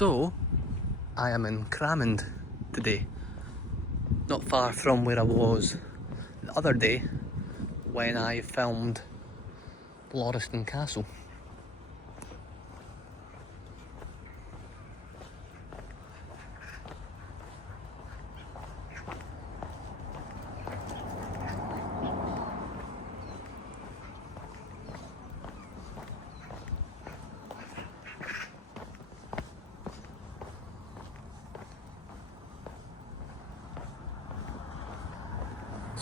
So, I am in Cramond today, not far from where I was the other day when I filmed Lauriston Castle.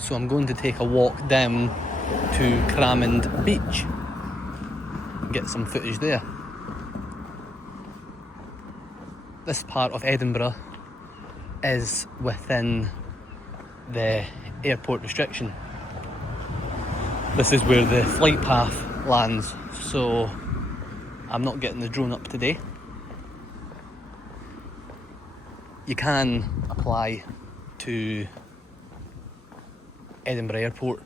So I'm going to take a walk down to Cramond Beach and get some footage there. This part of Edinburgh is within the airport restriction. This is where the flight path lands, so I'm not getting the drone up today. You can apply to Edinburgh Airport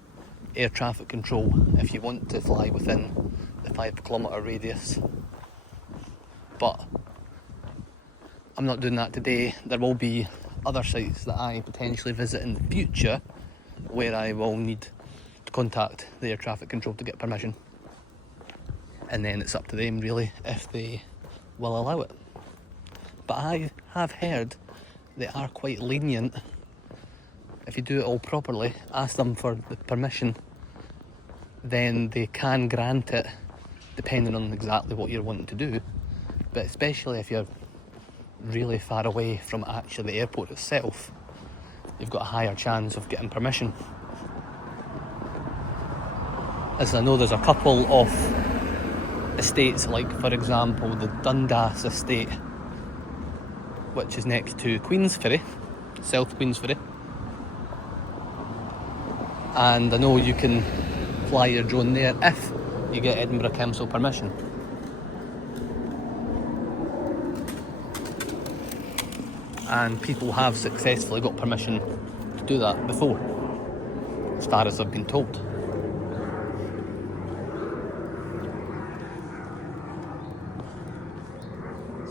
air traffic control if you want to fly within the 5 kilometre radius, but I'm not doing that today. There will be other sites that I potentially visit in the future where I will need to contact the air traffic control to get permission, and then it's up to them really if they will allow it. But I have heard they are quite lenient. If you do it all properly, ask them for the permission, then they can grant it depending on exactly what you're wanting to do. But especially if you're really far away from actually the airport itself, you've got a higher chance of getting permission. As I know, there's a couple of estates, like for example the Dundas estate, which is next to Queensferry, South Queensferry, and I know you can fly your drone there if you get Edinburgh Council permission. And people have successfully got permission to do that before, as far as I've been told.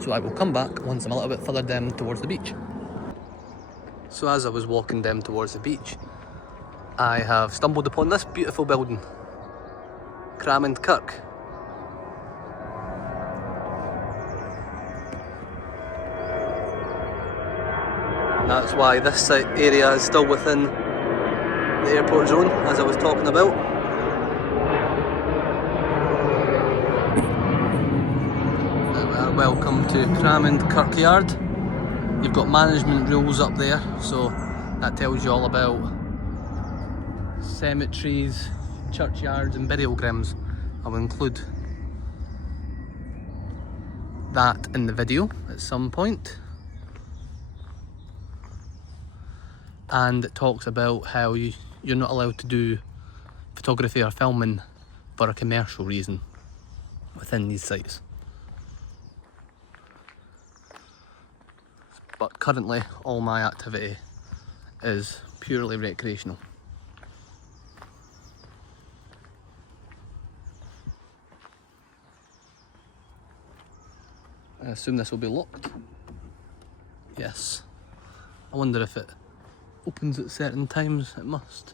So I will come back once I'm a little bit further down towards the beach. So as I was walking down towards the beach, I have stumbled upon this beautiful building, Cramond Kirk. That's why this area is still within the airport zone, as I was talking about. Welcome to Cramond Kirkyard. You've got management rules up there, so that tells you all about cemeteries, churchyards and burial grounds. I will include that in the video at some point. And it talks about how you're not allowed to do photography or filming for a commercial reason within these sites. But currently all my activity is purely recreational. I assume this will be locked. Yes. I wonder if it opens at certain times. It must.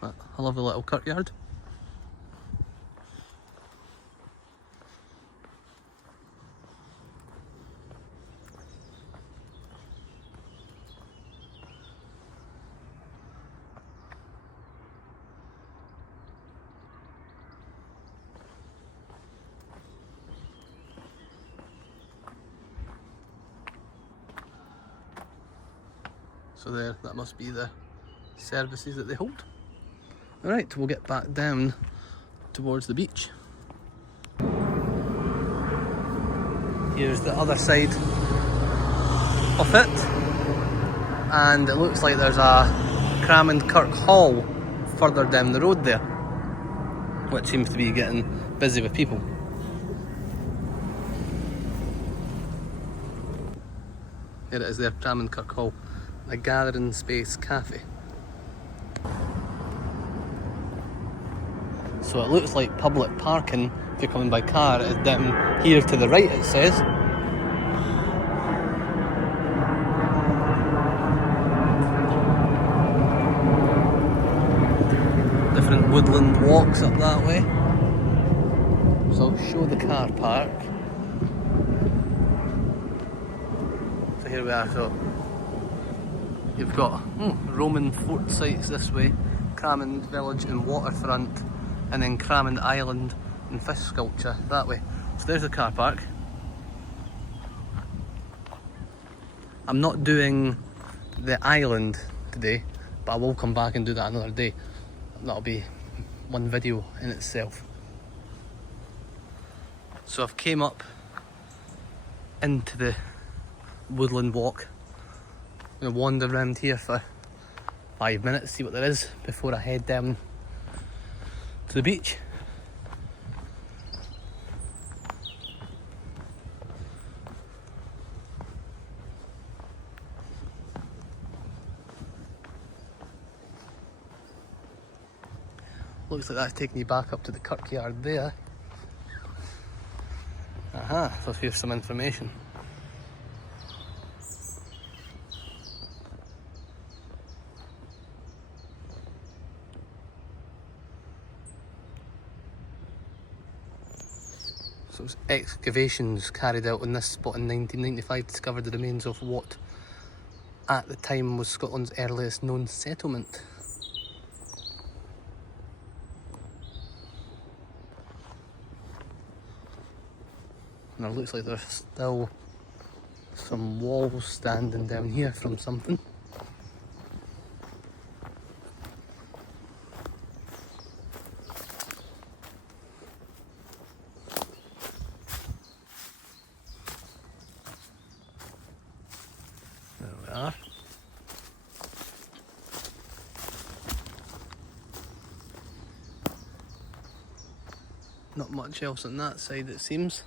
But a lovely little courtyard. So there, that must be the services that they hold. Alright, we'll get back down towards the beach. Here's the other side of it, and it looks like there's a Cramond Kirk Hall further down the road there, which seems to be getting busy with people. Here it is there, Cramond Kirk Hall, a gathering space cafe. So it looks like public parking if you're coming by car is down here to the right, it says. Different woodland walks up that way. So I'll show the car park. So here we are. So you've got Roman fort sites this way, Cramond village and waterfront, and then Cramond Island and fish sculpture that way. So there's the car park. I'm not doing the island today, but I will come back and do that another day. That'll be one video in itself. So I've came up into the woodland walk. I'm going to wander around here for 5 minutes, see what there is before I head down to the beach. Looks like that's taking you back up to the kirkyard there. Aha, so here's some information. So excavations carried out on this spot in 1995 discovered the remains of what at the time was Scotland's earliest known settlement. And it looks like there's still some walls standing down here from something. There we are. Not much else on that side, it seems.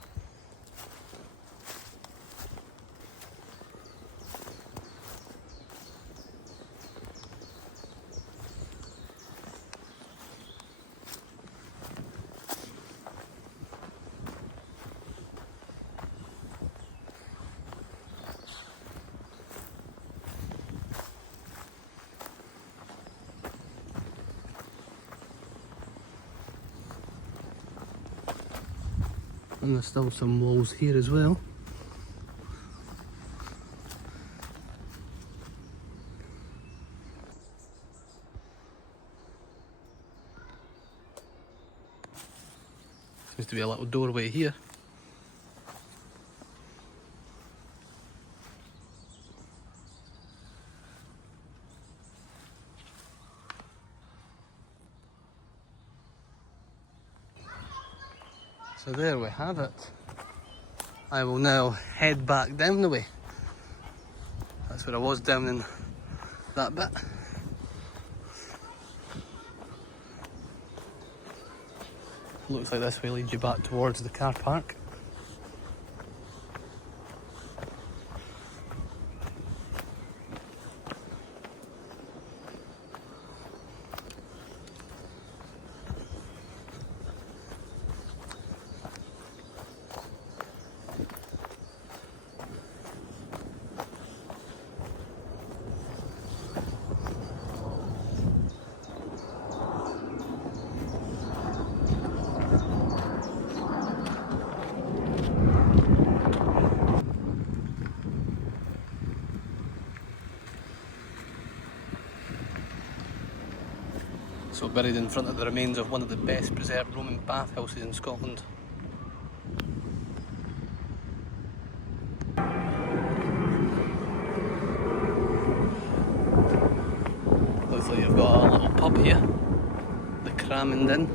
And there's still some walls here as well. Seems to be a little doorway here. So there we have it. I will now head back down the way. That's where I was, down in that bit. Looks like this way leads you back towards the car park. So buried in front of the remains of one of the best preserved Roman bathhouses in Scotland. Looks like you've got a little pub here, the Cramond Inn.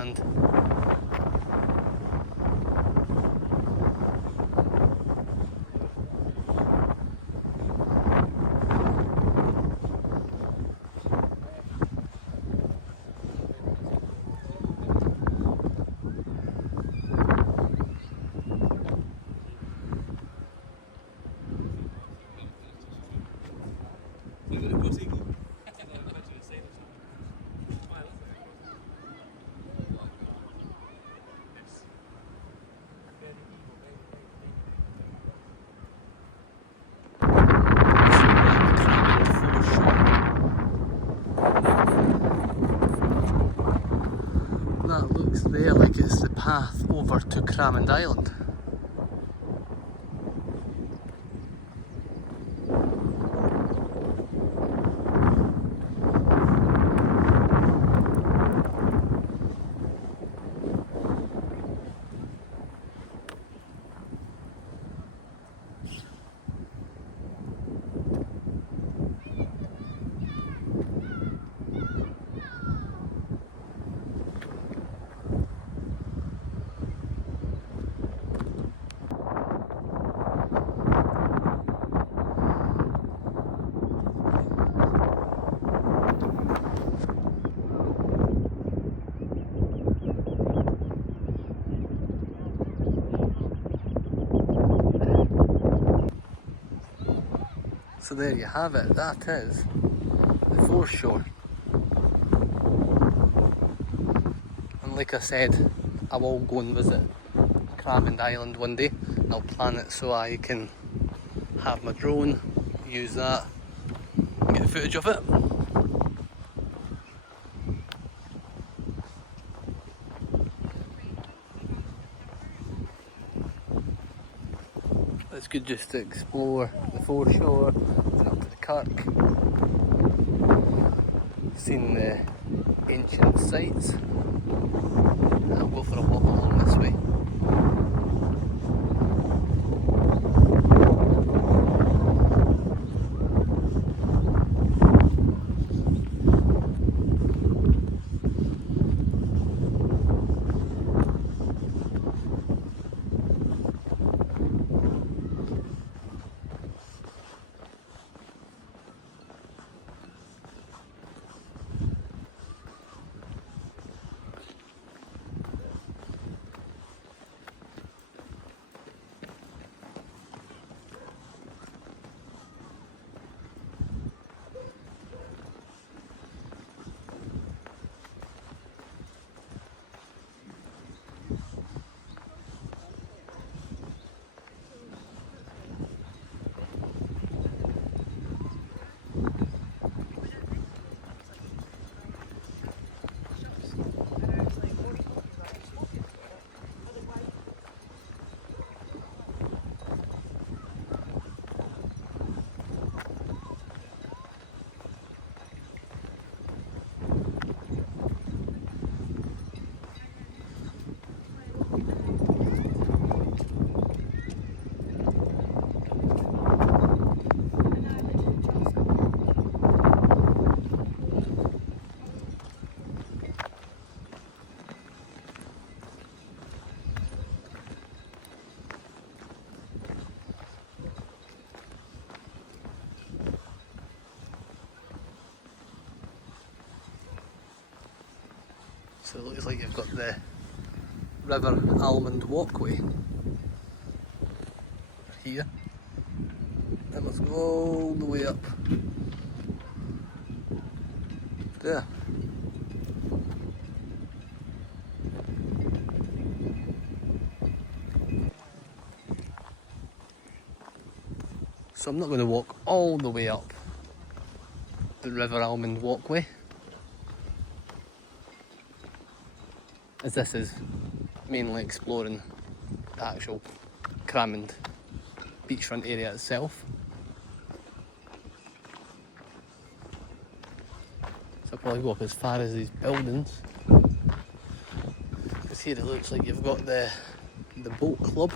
sand. That looks there like it's the path over to Cramond Island. So there you have it, that is the Foreshore. And like I said, I will go and visit Cramond Island one day. I'll plan it so I can have my drone, use that, get footage of it. It's good just to explore the foreshore, and up to the kirk, seen the ancient sites, and I'll go for a walk along this way. So it looks like you've got the River Almond walkway here, and let's go all the way up there. So I'm not going to walk all the way up the River Almond walkway, as this is mainly exploring the actual Cramond beachfront area itself. So I'll probably go up as far as these buildings, because here it looks like you've got the boat club.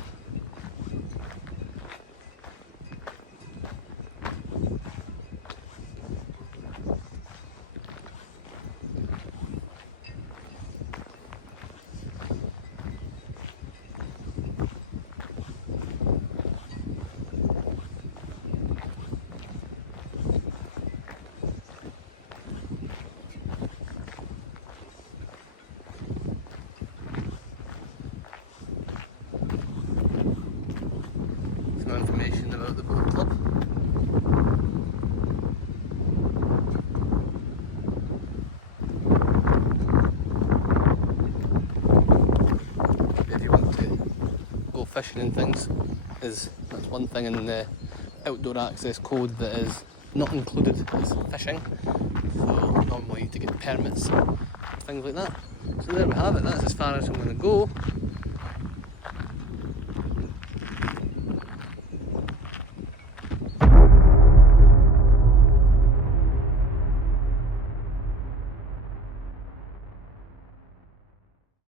fishing and things, is that's one thing in the outdoor access code that is not included is fishing. So normally you have to get permits, things like that. So there we have it, that's as far as I'm going to go.